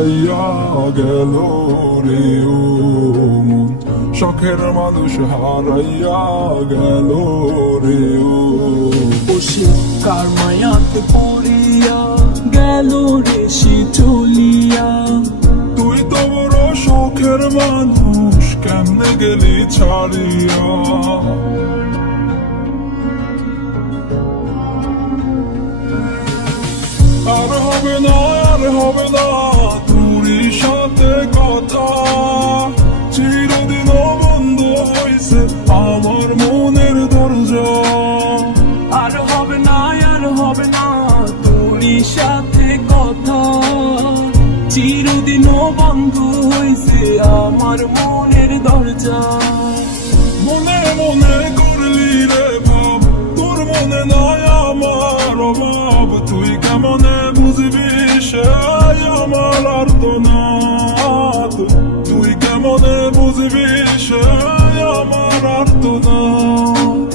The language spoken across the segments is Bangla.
হারাইয়া গেল রে ও মন, শখের মানুষ হারাইয়া গেল রে ও। বসে কার মায়াতে পড়িয়া গেল রে সে চলিয়া, তুই তো বড় শখের মানুষ, কেমনে গেলি ছাড়িয়া। আর হবে না, আর হবে না তোরই সাথে কথা, চিরদিন বন্ধ হইছে আমার মনের দরজা। আর হবে না, আর হবে না তোরই সাথে কথা, চিরদিনও বন্ধ হইছে আমার মনের দরজা। মনে মনে করলি রে ভাব, তোর মনে নাই আমার অভাব, তুই কেমনে বুঝবি সে আমার আর্তনাদ, তুই কেমনে বুঝবি সে আমার আর্তনাদ।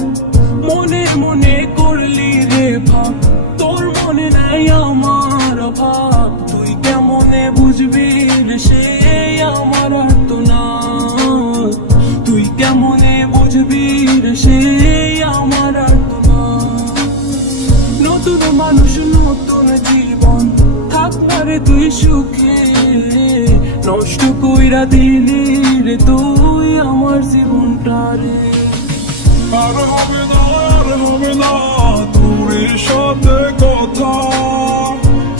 মনে মনে করলি রে ভাব, তোর মনে নাই আমার অভাব, তুই কেমনে বুঝবি রে সে আমার আর্তনাদ, তুই কেমনে বুঝবি রে সে আমার আর্তনাদ। নতুন মানুষ নতুন জীবন, থাকবা রে তুই সুখে, নষ্ট কইরা দিলি রে তুই আমার জীবনটা রে। আর হবে না, আর হবে না তোর সাথে কথা,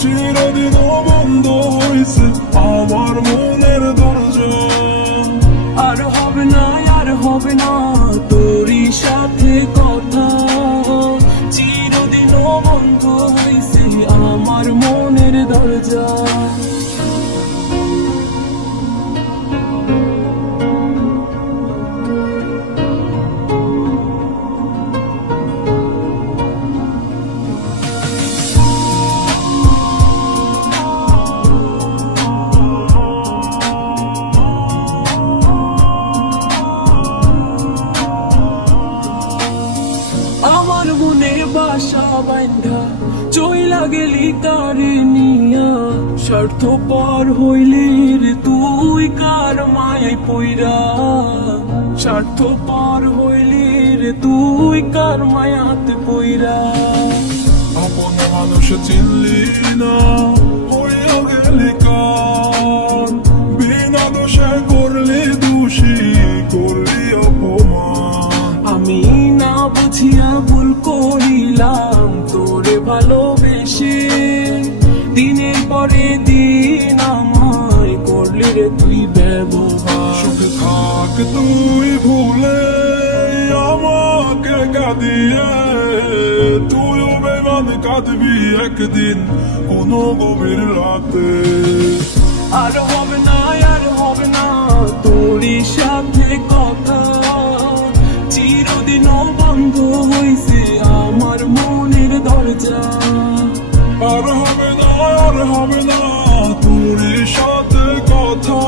চিরদিন বন্ধ হইছে আমার মনের দরজা। আর হবে না, আর হবে না তোরই সাথে কথা, চিরদিনও বন্ধ হইছে আমার মনের দরজা। আমার মনে বাসা বান্ধা চইলা গেলি কারে নিয়া, স্বার্থপর হইলি রে তুই কার মায়ায় পইরা, স্বার্থপর হইলি রে তুই কার মায়াতে পইরা। আপন মানুষ চিনলি না, হইয়া গেলি কার, বিনা দোষে করলি দোষী, করলি অপমান। আমি না বুঝিয়া ভুল করিলাম তোরে ভালোবেসে, দিনের পরে দিন আমায় করলি রে তুই ব্যবহার। সুখে থাক তুই ভুলে আমাকে কাঁদিয়ে, তুইও বেমান কাঁদবি একদিন কোনো গভীর রাতে। আর হবে না, আর হবে না তোরই সাথে কথা, চিরদিনও বন্ধ হইছে আমার মনের দরজা। আর হবে না, আর হবে না তোর সাথে কথা,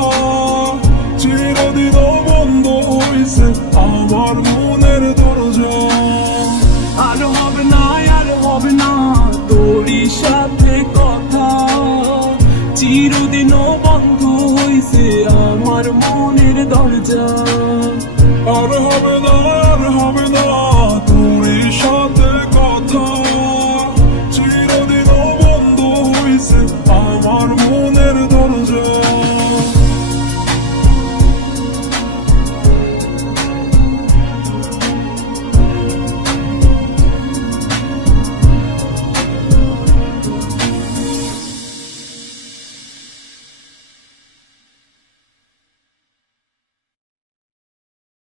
চিরদিন বন্ধ হইছে আমার মনের দরজা। আর হবে না, আর হবে না তোরই সাথে কথা, চিরদিনও বন্ধ হইছে আমার মনের দরজা। আর হবে না, আর হবে না তোর সাথে